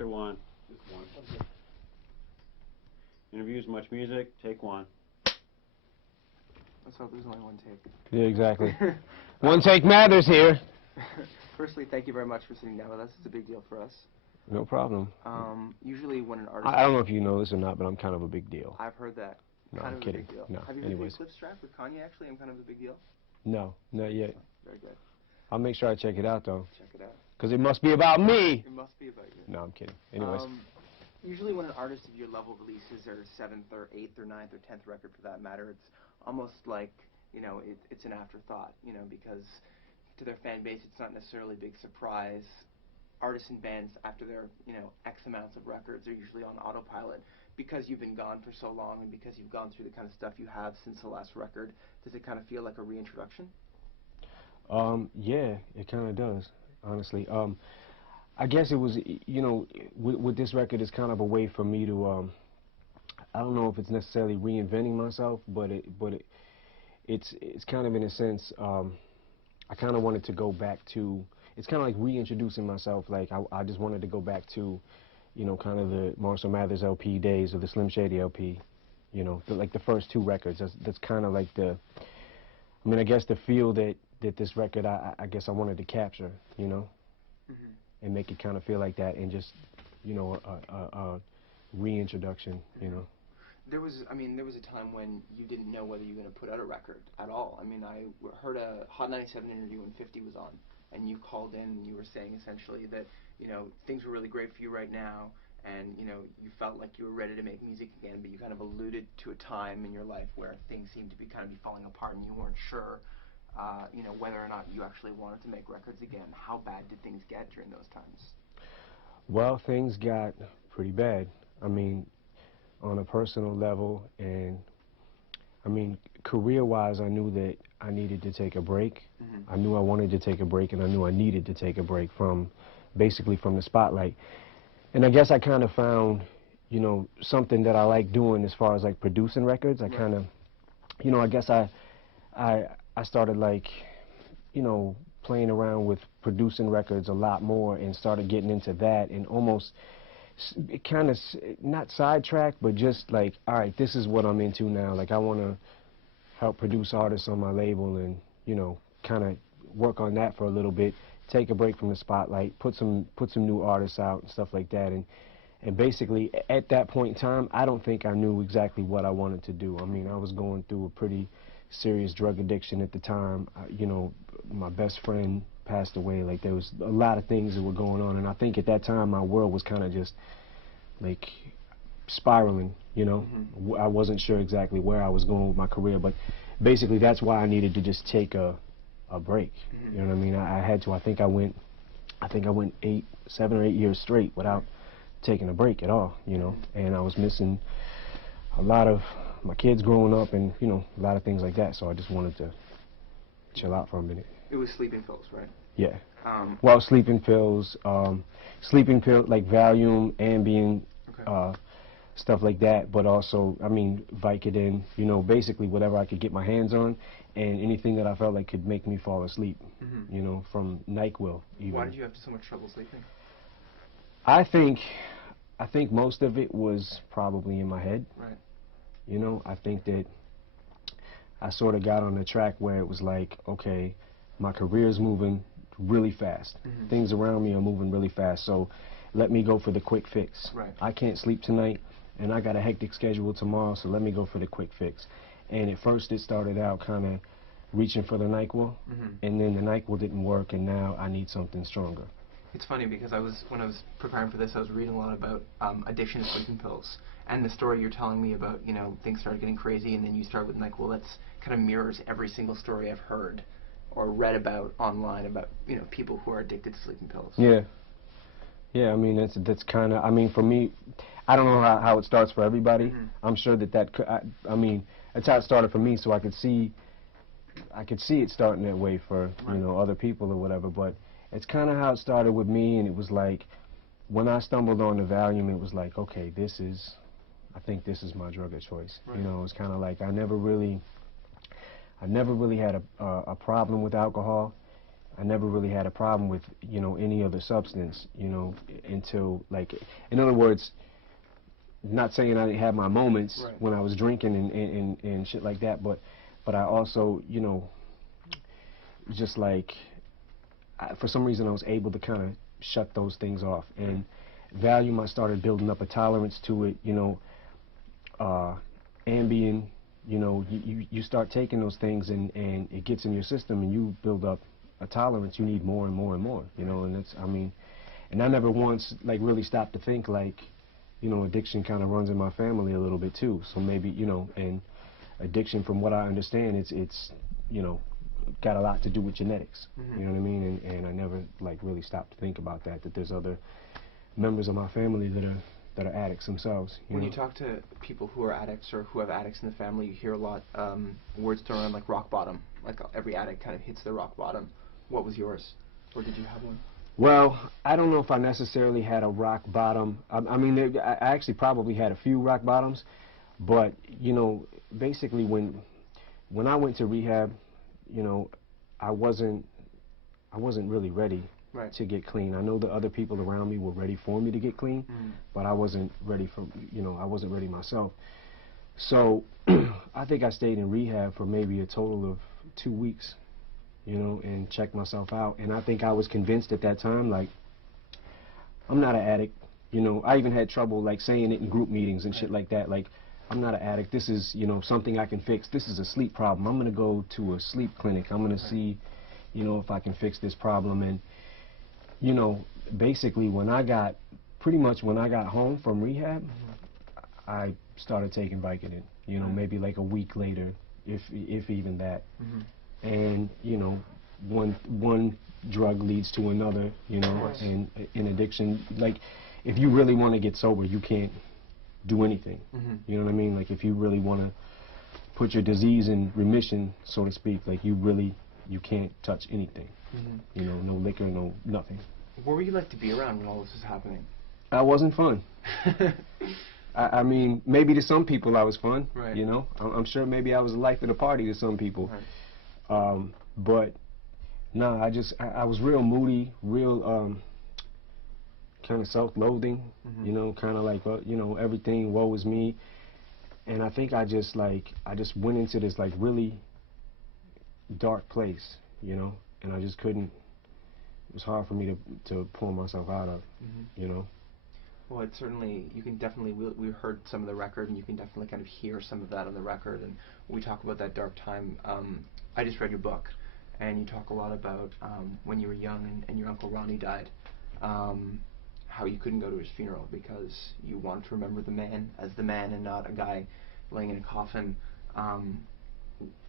Pressure one. Just one. Okay. Interviews, much music, take one. Let's hope there's only one take. Yeah, exactly. One take matters here. Firstly, thank you very much for sitting down with us. It's a big deal for us. No problem. Usually when an artist... I don't know if you know this or not, but I'm kind of a big deal. I've heard that. No, kind I'm of kidding. A big deal. No, Have you been to the Clip Strap with Kanye, actually? I'm kind of a big deal? No, not yet. Very good. I'll make sure I check it out, though. Check it out. Because it must be about me. It must be about you. No, I'm kidding. Anyways. Usually when an artist of your level releases their 7th or 8th or 9th or 10th record, for that matter, it's almost like, you know, it's an afterthought, you know, because to their fan base it's not necessarily a big surprise. Artists and bands, after their, you know, X amounts of records, are usually on autopilot. Because you've been gone for so long and because you've gone through the kind of stuff you have since the last record, does it kind of feel like a reintroduction? Yeah, it kind of does, honestly. I guess it was, you know, with this record, it's kind of a way for me to, I don't know if it's necessarily reinventing myself, but it's kind of in a sense, I kind of wanted to go back to, it's kind of like reintroducing myself. Like I just wanted to go back to, you know, kind of the Marshall Mathers LP days or the Slim Shady LP, you know, like the first 2 records. That's kind of like the, I mean, I guess the feel that this record, I guess I wanted to capture, you know, and make it kind of feel like that, and just, you know, a reintroduction, you know. There was a time when you didn't know whether you were going to put out a record at all. I mean, I heard a Hot 97 interview when 50 was on, and you called in and you were saying essentially that, you know, things were really great for you right now, and, you know, you felt like you were ready to make music again, but you kind of alluded to a time in your life where things seemed to be falling apart and you weren't sure, you know, whether or not you actually wanted to make records again. How bad did things get during those times? Well, things got pretty bad. I mean, on a personal level, and I mean, career-wise, I knew that I needed to take a break. I knew I wanted to take a break, and I knew I needed to take a break from, basically from the spotlight. And I guess I kind of found, you know, something that I like doing as far as like producing records. I kind of, you know, I guess I started like, you know, playing around with producing records a lot more and started getting into that, and almost kind of not sidetracked, but just like, all right, this is what I'm into now. Like I want to help produce artists on my label and, you know, kind of work on that for a little bit, take a break from the spotlight, put some new artists out and stuff like that. And basically at that point in time, I don't think I knew exactly what I wanted to do. I mean, I was going through a pretty serious drug addiction at the time. You know, my best friend passed away. Like there was a lot of things that were going on, and I think at that time my world was kind of just like spiraling, you know. I wasn't sure exactly where I was going with my career, but basically that's why I needed to just take a break. You know what I mean? I had to. I think I went 7 or 8 years straight without taking a break at all, you know. And I was missing a lot of my kids growing up, and, you know, a lot of things like that. So I just wanted to chill out for a minute. It was sleeping pills, right? Yeah. Well, sleeping pills like Valium, Ambien, stuff like that, but also, I mean, Vicodin, you know, basically whatever I could get my hands on, and anything that I felt like could make me fall asleep, you know, from NyQuil even. Why did you have so much trouble sleeping? I think most of it was probably in my head. Right. You know, I think that I sort of got on the track where it was like, okay, my career's moving really fast. Things around me are moving really fast, so let me go for the quick fix. Right. I can't sleep tonight, and I got a hectic schedule tomorrow, so let me go for the quick fix. And at first it started out kind of reaching for the NyQuil, and then the NyQuil didn't work, and now I need something stronger. It's funny because when I was preparing for this, I was reading a lot about addiction to sleeping pills, and the story you're telling me about, you know, things started getting crazy, and then you start with NyQuil. That's kind of mirrors every single story I've heard or read about online about, you know, people who are addicted to sleeping pills. Yeah. Yeah, I mean, that's kind of, I mean, for me, I don't know how it starts for everybody. I'm sure I mean, that's how it started for me, so I could see it starting that way for, you know, other people or whatever, but it's kind of how it started with me, and it was like, when I stumbled on the Valium, it was like, okay, I think this is my drug of choice. You know, it's kind of like, I never really had a problem with alcohol. I never really had a problem with, you know, any other substance, you know, until, like, in other words, not saying I didn't have my moments Right. when I was drinking and shit like that, but I also, you know, just like, for some reason I was able to kind of shut those things off. And Valium, I started building up a tolerance to it, you know. Ambien, you know, you start taking those things and it gets in your system and you build up a tolerance. You need more and more and more, you know. And it's, I mean, and I never once like really stopped to think like, you know, addiction kind of runs in my family a little bit too. So maybe, you know, and addiction, from what I understand, it's you know, got a lot to do with genetics. You know what I mean? And I never like really stopped to think about that there's other members of my family that are addicts themselves. When you talk to people who are addicts or who have addicts in the family, you hear a lot words thrown around like rock bottom. Like every addict kind of hits the rock bottom. What was yours? Or did you have one? Well, I don't know if I necessarily had a rock bottom. I mean, I actually probably had a few rock bottoms, but you know, basically when I went to rehab, you know, I wasn't really ready to get clean. I know the other people around me were ready for me to get clean, but I wasn't ready for, you know, I wasn't ready myself. So I think I stayed in rehab for maybe a total of 2 weeks, you know, and checked myself out. And I think I was convinced at that time, like, I'm not an addict. You know, I even had trouble like saying it in group meetings and shit like that. Like, I'm not an addict. This is, you know, something I can fix. This is a sleep problem. I'm going to go to a sleep clinic. I'm going to see, you know, if I can fix this problem. And, you know, basically pretty much when I got home from rehab, I started taking Vicodin, you know, maybe like a week later, if even that. And, you know, one drug leads to another, you know, and in addiction, like, if you really want to get sober, you can't do anything. You know what I mean? Like, if you really want to put your disease in remission, so to speak, like, you can't touch anything. You know, no liquor, no nothing. What were you like to be around when all this was happening? I wasn't fun. I mean, maybe to some people I was fun, you know. I'm sure maybe I was the life of the party to some people. But, no, I was real moody, real kind of self-loathing, you know, kind of like, you know, everything, woe is me. And I think I just went into this, like, really dark place, you know, and I just couldn't, it was hard for me to pull myself out of, you know. Well, it certainly, you can definitely, we heard some of the record, and you can definitely kind of hear some of that on the record, and we talk about that dark time. I just read your book, and you talk a lot about when you were young and your Uncle Ronnie died, how you couldn't go to his funeral because you wanted to remember the man as the man and not a guy laying in a coffin.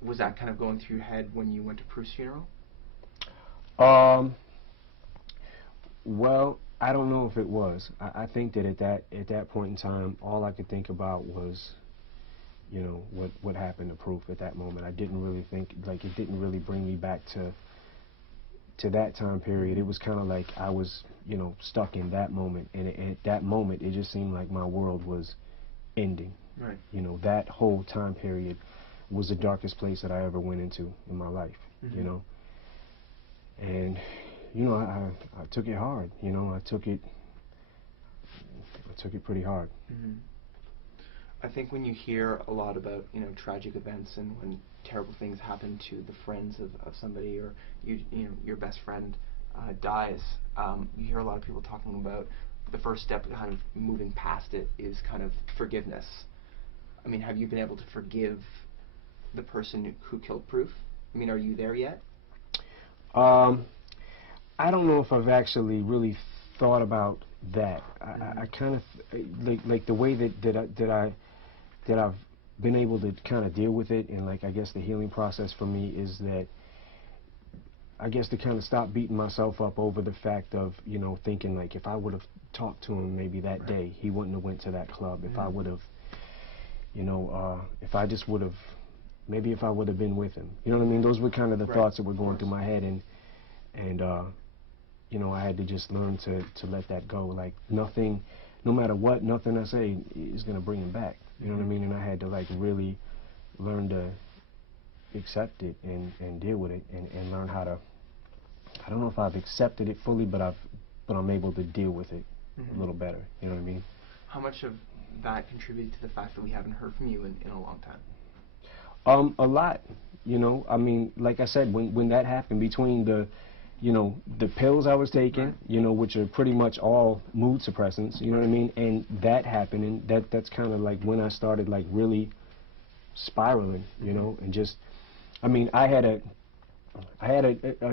Was that kind of going through your head when you went to Prue's funeral? Well, I don't know if it was. I think that at that point in time, all I could think about was, you know, what happened to Proof at that moment. I didn't really think, like, it didn't really bring me back to that time period. It was kind of like I was, you know, stuck in that moment, and at that moment, it just seemed like my world was ending. You know, that whole time period was the darkest place that I ever went into in my life, you know. And, you know, I took it hard, you know. I took it pretty hard. I think when you hear a lot about, you know, tragic events and when terrible things happen to the friends of somebody, or you know, your best friend dies, you hear a lot of people talking about the first step kind of moving past it is kind of forgiveness. I mean, have you been able to forgive the person who killed Proof? I mean, are you there yet? I don't know if I've actually really thought about that. I kind of like the way that I've been able to kind of deal with it, and like I guess the healing process for me is that I guess to kind of stop beating myself up over the fact of, you know, thinking like if I would have talked to him maybe that day, he wouldn't have went to that club. If I would have, you know, if I just would have, maybe if I would have been with him, you know what I mean? Those were kind of the thoughts that were going through my head, and you know, I had to just learn to let that go. Like, nothing, no matter what, nothing I say is going to bring him back. You know what I mean? And I had to, like, really learn to accept it and deal with it and learn how to I don't know if I've accepted it fully, but I'm able to deal with it a little better. You know what I mean? How much of that contributed to the fact that we haven't heard from you in a long time? A lot. You know, I mean, like I said, when that happened, between the, you know, the pills I was taking, right. you know, which are pretty much all mood suppressants, you know what I mean, and that happening, that's kind of like when I started like really spiraling, you know, and just, I mean, I had a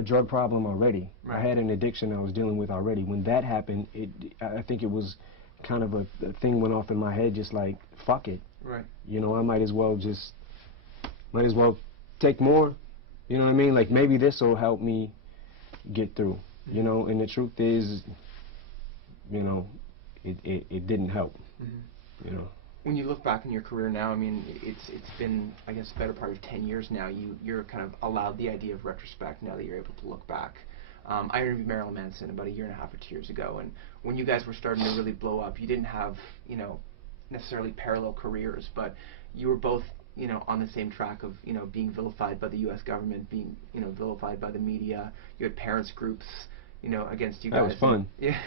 drug problem already. Right. I had an addiction I was dealing with already. When that happened, I think it was kind of a thing went off in my head, just like, fuck it. Right. You know, I might as well take more, you know what I mean? Like, maybe this will help me get through, you know? And the truth is, you know, it didn't help, you know? When you look back in your career now, I mean, it's been, I guess, the better part of 10 years now. You're kind of allowed the idea of retrospect now that you're able to look back. I interviewed Marilyn Manson about 1.5 years or 2 years ago, and when you guys were starting to really blow up, you didn't have, you know, necessarily parallel careers, but you were both, you know, on the same track of, you know, being vilified by the U.S. government, being, you know, vilified by the media. You had parents groups, you know, against you guys. That was fun. Yeah.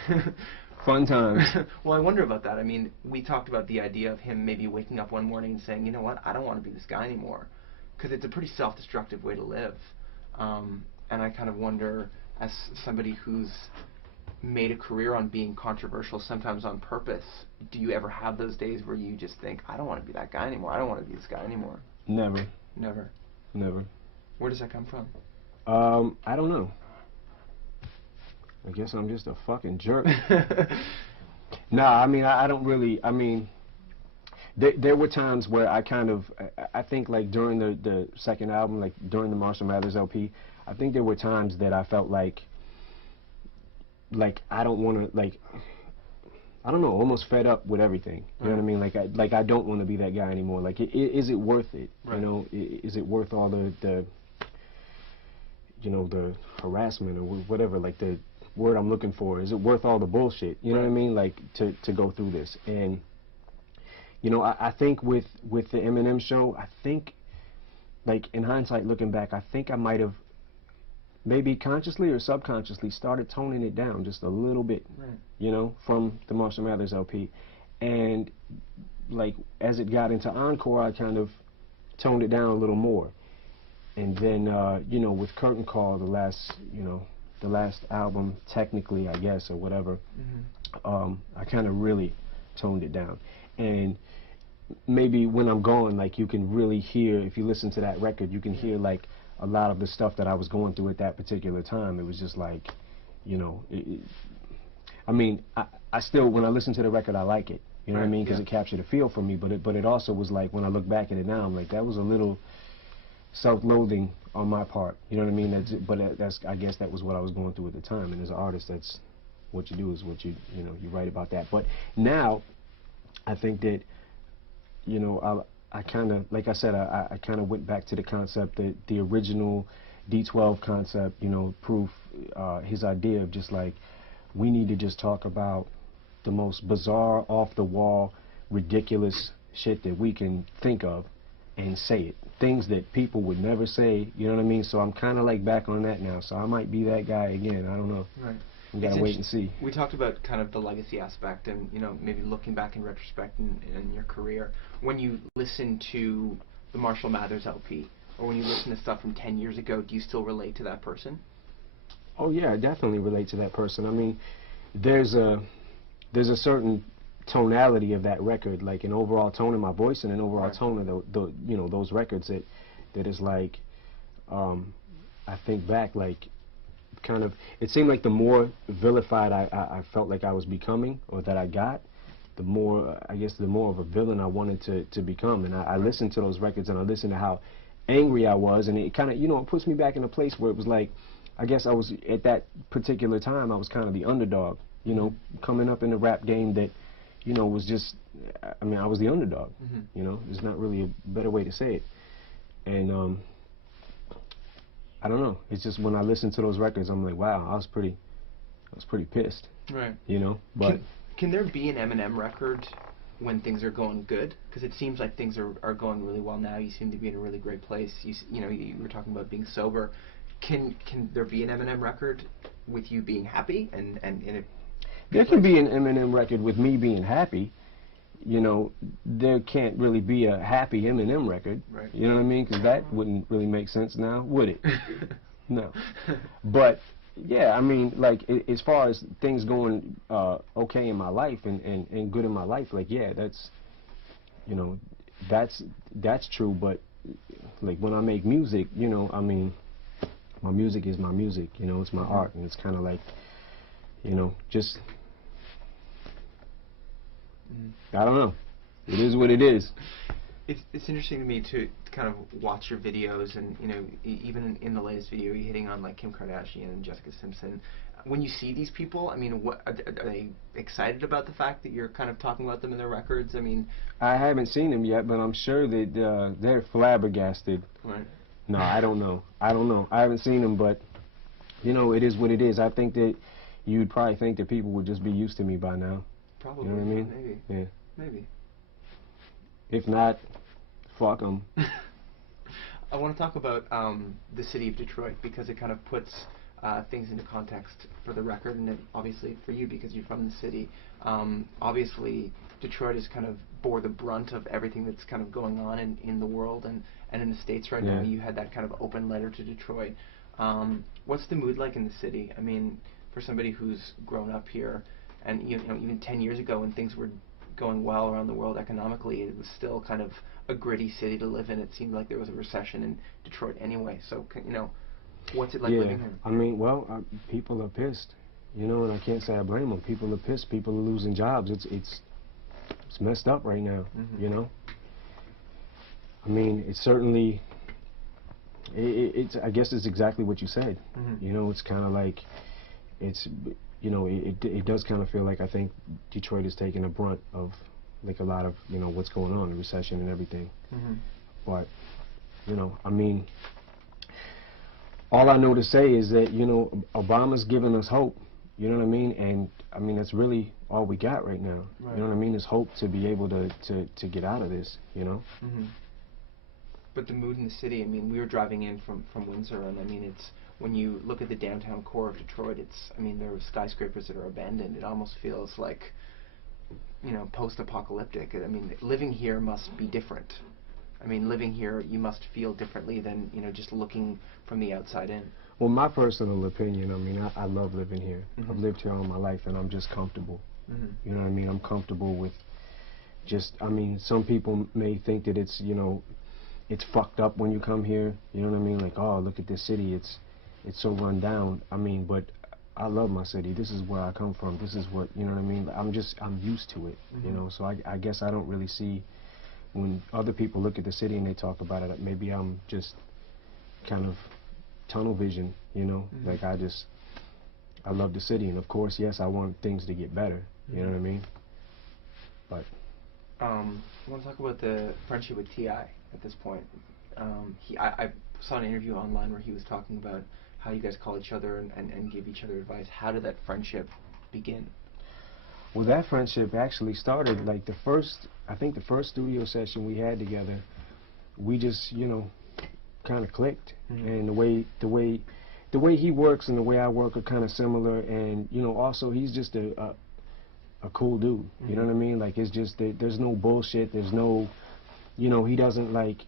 Fun times. Well, I wonder about that. I mean, we talked about the idea of him maybe waking up one morning and saying, you know what, I don't want to be this guy anymore, because it's a pretty self-destructive way to live. And I kind of wonder, as somebody who's made a career on being controversial, sometimes on purpose, do you ever have those days where you just think, I don't want to be that guy anymore, I don't want to be this guy anymore? Never. Never. Never. Where does that come from? I don't know. I guess I'm just a fucking jerk. Nah, I mean, I don't really, I mean, there were times where I kind of, I think like during the second album, like during the Marshall Mathers LP, I think there were times that I felt like I don't want to, like, I don't know, almost fed up with everything. You know what I mean? Like I don't want to be that guy anymore. Like, is it worth it? Right. You know, is it worth all the you know, the harassment or whatever, like the word I'm looking for? Is it worth all the bullshit? You know what I mean? Like, to go through this. And, you know, I think with the Eminem show, I think, like, in hindsight, looking back, I think I might have maybe consciously or subconsciously started toning it down just a little bit, you know, from the Marshall Mathers LP. And, like, as it got into Encore, I kind of toned it down a little more. And then, you know, with Curtain Call, the last album, technically, I guess, or whatever, I kind of really toned it down. And maybe when I'm gone, like, you can really hear, if you listen to that record, you can hear, like, a lot of the stuff that I was going through at that particular time. It was just like, you know, I mean, I still, when I listen to the record, I like it, you know what I mean, because it captured a feel for me, but it also was like, when I look back at it now, I'm like, that was a little self-loathing on my part, you know what I mean? That's I guess that was what I was going through at the time, and as an artist, that's what you do, is what you know, you write about that. But now, I think that, you know, I kind of, like I said, I kind of went back to the concept, the original D12 concept, you know, Proof, his idea of just like, we need to just talk about the most bizarre, off-the-wall, ridiculous shit that we can think of and say it. Things that people would never say, you know what I mean? So I'm kind of like back on that now, so I might be that guy again, I don't know. Right. We gotta wait and see. We talked about kind of the legacy aspect and, you know, maybe looking back in retrospect in your career. When you listen to the Marshall Mathers LP, or when you listen to stuff from 10 years ago, do you still relate to that person? Oh yeah, I definitely relate to that person. I mean, there's a certain tonality of that record, like an overall tone in my voice and an overall tone of the you know, those records that is like, I think back, like, kind of, it seemed like the more vilified I felt like I was becoming, or that I got, the more, I guess, the more of a villain I wanted to become. And I listened to those records, and I listened to how angry I was, and it kind of, you know, it puts me back in a place where it was like, I guess I was, at that particular time, I was kind of the underdog, you know, coming up in the rap game that, you know, was just, I mean, I was the underdog, you know, there's not really a better way to say it. And, I don't know, it's just when I listen to those records, I'm like, wow, I was pretty pissed. Right. You know, but... Can there be an Eminem record when things are going good? Because it seems like things are going really well now. You seem to be in a really great place. You know, you were talking about being sober. Can there be an Eminem record with you being happy and in a There can be an Eminem record with me being happy. You know, there can't really be a happy Eminem record. Right. You know what I mean? Because that wouldn't really make sense now, would it? No. But yeah, I mean, like as far as things going okay in my life and good in my life, like yeah, that's, you know, that's true. But like when I make music, you know, I mean, my music is my music. You know, it's my art, and it's kind of like, you know, just. I don't know. It is what it is. It's interesting to me to kind of watch your videos, and you know, even in the latest video, you're hitting on like Kim Kardashian and Jessica Simpson. When you see these people, I mean, what are they excited about the fact that you're kind of talking about them in their records? I mean, I haven't seen them yet, but I'm sure that they're flabbergasted. Right. No, I don't know. I don't know. I haven't seen them, but you know, it is what it is. I think that you'd probably think that people would just be used to me by now. Probably. You know what I mean? Maybe. Yeah. Maybe. If not, fuck them. I want to talk about the city of Detroit, because it kind of puts things into context for the record, and then obviously for you because you're from the city. Obviously, Detroit has kind of bore the brunt of everything that's kind of going on in the world and in the States right now. You had that kind of open letter to Detroit. What's the mood like in the city? I mean, for somebody who's grown up here, and you know, even 10 years ago when things were going well around the world economically, it was still kind of a gritty city to live in. It seemed like there was a recession in Detroit anyway. So, you know, what's it like living here? I mean, well, people are pissed, you know, and I can't say I blame them. People are pissed. People are losing jobs. It's messed up right now, you know. I mean, it's certainly, I guess it's exactly what you said. You know, it's kind of like, it's, you know, it does kind of feel like I think Detroit is taking a brunt of like a lot of, you know, what's going on, the recession and everything. But, you know, I mean, all I know to say is that, you know, Obama's giving us hope, you know what I mean? And, I mean, that's really all we got right now. Right. You know what I mean? Is hope to be able to get out of this, you know? But the mood in the city, I mean, we were driving in from Windsor, and I mean, it's, when you look at the downtown core of Detroit, it's, I mean, there are skyscrapers that are abandoned. It almost feels like, you know, post-apocalyptic. I mean, living here must be different. I mean, living here, you must feel differently than, you know, just looking from the outside in. Well, my personal opinion, I mean, I love living here. I've lived here all my life, and I'm just comfortable. You know what I mean? I'm comfortable with just, I mean, some people may think that it's, you know, it's fucked up when you come here. You know what I mean? Like, oh, look at this city. It's so run down. I mean, but I love my city. This is where I come from. This is what, you know what I mean? I'm used to it, you know? So I guess I don't really see, when other people look at the city and they talk about it, maybe I'm just kind of tunnel vision, you know? Like I love the city, and of course, yes, I want things to get better, you know what I mean? But I want to talk about the friendship with T.I. at this point. I saw an interview online where he was talking about how you guys call each other and give each other advice. How did that friendship begin? Well, that friendship actually started like I think the first studio session we had together, we just, you know, kind of clicked. And the way he works and the way I work are kind of similar, and you know, also he's just a cool dude. You know what I mean? Like, it's just there's no bullshit. There's no, you know, he doesn't like.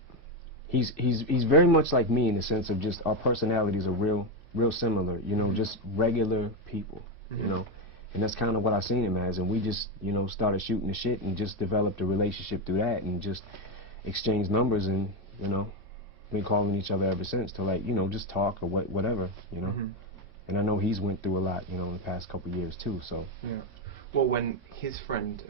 He's very much like me in the sense of just our personalities are real similar. You know, just regular people. You know, and that's kind of what I seen him as. And we just, you know, started shooting the shit and just developed a relationship through that, and just exchanged numbers, and you know, been calling each other ever since to, like, you know, just talk or whatever. You know, and I know he's went through a lot, you know, in the past couple of years too. So. Yeah. Well, when his friend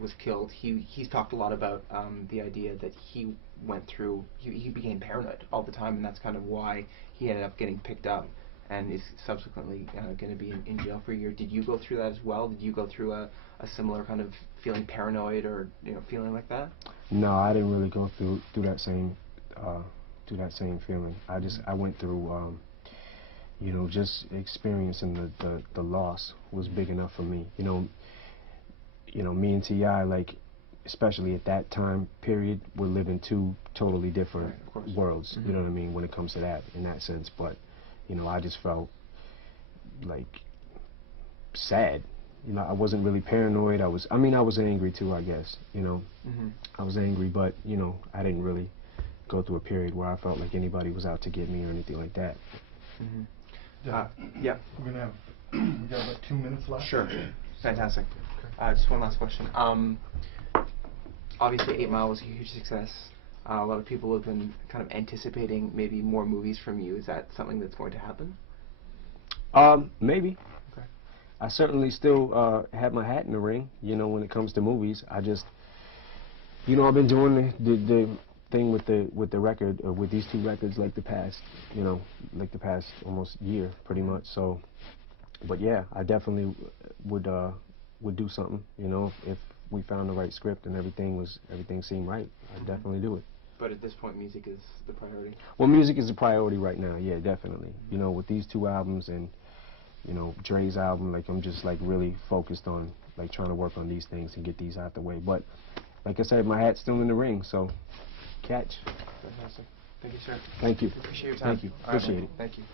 was killed, he's talked a lot about the idea that he went through, he became paranoid all the time, and that's kind of why he ended up getting picked up and is subsequently going to be in jail for a year. Did you go through that as well? Did you go through a similar kind of feeling paranoid, or, you know, feeling like that? No, I didn't really go through that same feeling. I went through you know, just experiencing the loss was big enough for me. You know, me and T.I., like, especially at that time period, we're living two totally different worlds. You know what I mean, when it comes to that, in that sense. But, you know, I just felt like sad. You know, I wasn't really paranoid. I was angry too, I guess, you know. I was angry, but, you know, I didn't really go through a period where I felt like anybody was out to get me or anything like that. Yeah. We're gonna have we got about 2 minutes left. Sure. Fantastic. Just one last question. Obviously, 8 Mile was a huge success. A lot of people have been kind of anticipating maybe more movies from you. Is that something that's going to happen? Maybe. Okay. I certainly still have my hat in the ring, you know, when it comes to movies. I just, you know, I've been doing the thing with the record, with these 2 records, like the past, you know, like the past almost year, pretty much. So, but yeah, I definitely would do something, you know, if we found the right script and everything seemed right. I'd definitely do it. But at this point, music is the priority? Well, music is the priority right now, yeah, definitely. You know, with these 2 albums and, you know, Dre's album, like, I'm just, like, really focused on, like, trying to work on these things and get these out the way. But, like I said, my hat's still in the ring, so catch. Fantastic. Thank you, sir. Thank you. Appreciate your time. Thank you. All Appreciate right, it. Thank you.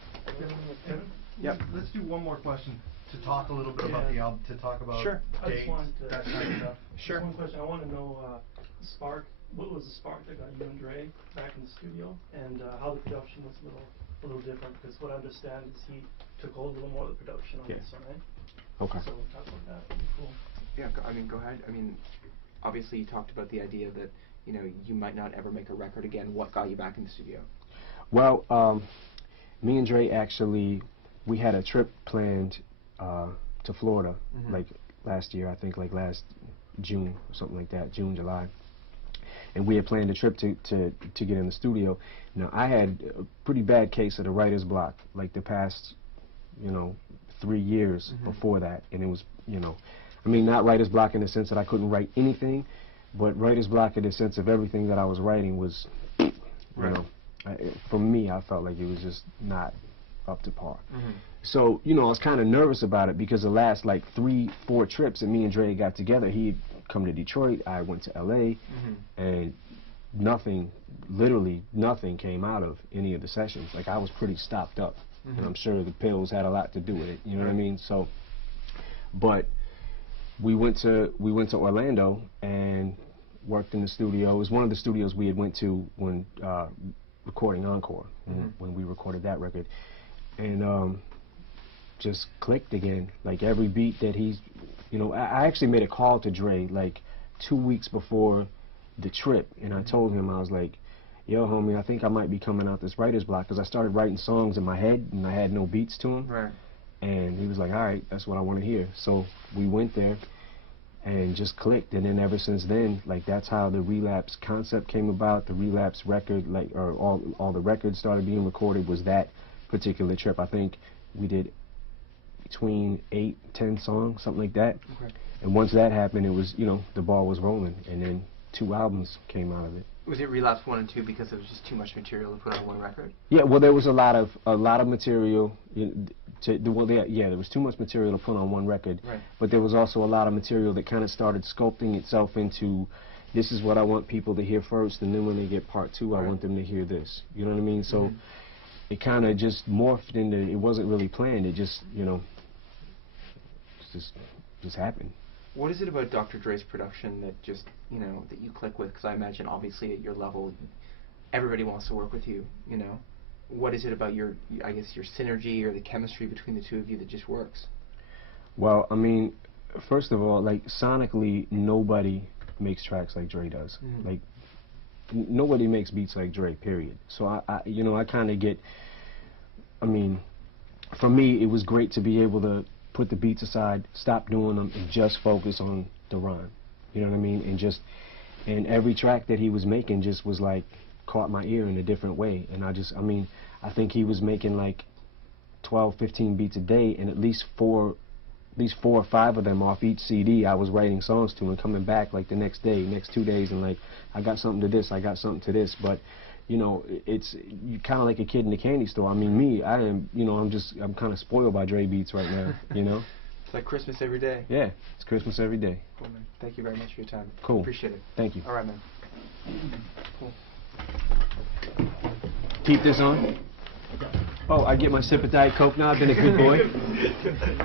Yep. Let's do one more question to talk a little bit about the album, to talk about Sure. dates, I just wanted to, that kind of stuff. Sure. Just one question. I want to know spark. What was the spark that got you and Dre back in the studio, and how the production was a little different? Because what I understand is he took hold a little more of the production on this one, right? Okay. So talk about that. That'd be cool. Yeah. I mean, go ahead. I mean, obviously, you talked about the idea that, you know, you might not ever make a record again. What got you back in the studio? Well, me and Dre actually, we had a trip planned to Florida, like last year, I think, like last June or something like that, June, July. And we had planned a trip to get in the studio. Now, I had a pretty bad case of the writer's block, like the past, you know, 3 years before that. And it was, you know, I mean, not writer's block in the sense that I couldn't write anything, but writer's block in the sense of everything that I was writing was, you know, for me, I felt like it was just not up to par. So, you know, I was kind of nervous about it because the last, like, 3-4 trips that me and Dre got together, he'd come to Detroit, I went to LA, and nothing, literally nothing came out of any of the sessions. Like, I was pretty stopped up, and I'm sure the pills had a lot to do with it, you know what I mean? So, but we went to Orlando and worked in the studio. It was one of the studios we had went to when recording Encore, when we recorded that record, and just clicked again. Like, every beat that he's, you know, I actually made a call to Dre like 2 weeks before the trip, and I told him, I was like, yo, homie, I think I might be coming out this writer's block, because I started writing songs in my head and I had no beats to them. Right. And he was like, all right, that's what I want to hear. So we went there and just clicked, and then ever since then, like, that's how the Relapse concept came about. The Relapse record, like, or all the records started being recorded, was that particular trip. I think we did between 8-10 songs, something like that. Okay. And once that happened, it was, you know, the ball was rolling, and then 2 albums came out of it. Was it Relapse 1 and 2 because there was just too much material to put on one record? Yeah, well, there was a lot of material. There was too much material to put on one record. Right. But there was also a lot of material that kind of started sculpting itself into, this is what I want people to hear first, and then when they get part 2, I want them to hear this. You know what I mean? So it kind of just morphed into, it wasn't really planned. It just, you know, just happened. What is it about Dr. Dre's production that just, you know, that you click with? Because I imagine, obviously, at your level, everybody wants to work with you, you know? What is it about your, I guess, your synergy or the chemistry between the two of you that just works? Well, I mean, first of all, like, sonically, nobody makes tracks like Dre does. Like, nobody makes beats like Dre, period. So, I you know, I kind of get, I mean, for me, it was great to be able to put the beats aside, stop doing them, and just focus on the rhyme. You know what I mean? And every track that he was making just was like, caught my ear in a different way. And I think he was making like 12, 15 beats a day, and at least 4 or 5 of them off each CD I was writing songs to and coming back like the next day, next 2 days, and like, I got something to this, I got something to this. But, you know, it's kind of like a kid in the candy store. I mean, me, I am, you know, I'm kind of spoiled by Dre beats right now, you know? It's like Christmas every day. Yeah, it's Christmas every day. Cool, man. Thank you very much for your time. Cool. Appreciate it. Thank you. All right, man. Cool. Keep this on. Oh, I get my sip of Diet Coke now. I've been a good boy.